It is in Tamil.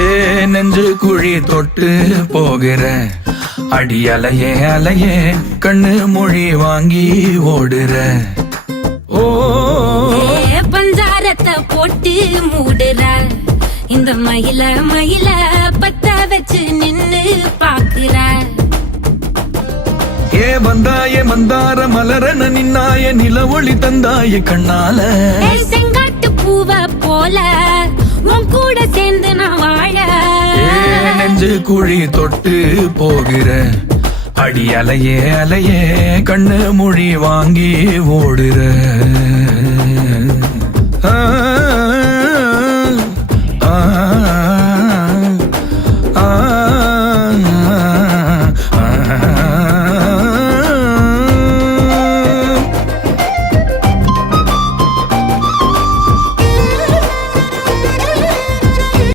ஏ நெஞ்சு குழி தொட்டு போகிற அடி அலையே அலையே கண்ணு மொழி வாங்கி ஓடுற. ஓ பஞ்சாரத்தை போட்டு மூடுற இந்த மயில மயில பத்த வச்சு நின்னு பாக்குற. ஏ வந்தாய மந்தார மலரன நின்னாய நில ஒளி தந்தாய கண்ணால. செங்காட்டு பூவ போல உன் கூட சேர்ந்து நான் வாழ. நெஞ்சு குழி தொட்டு போகிற அடி அலையே அலையே கண்ணு மொழி வாங்கி ஓடுற.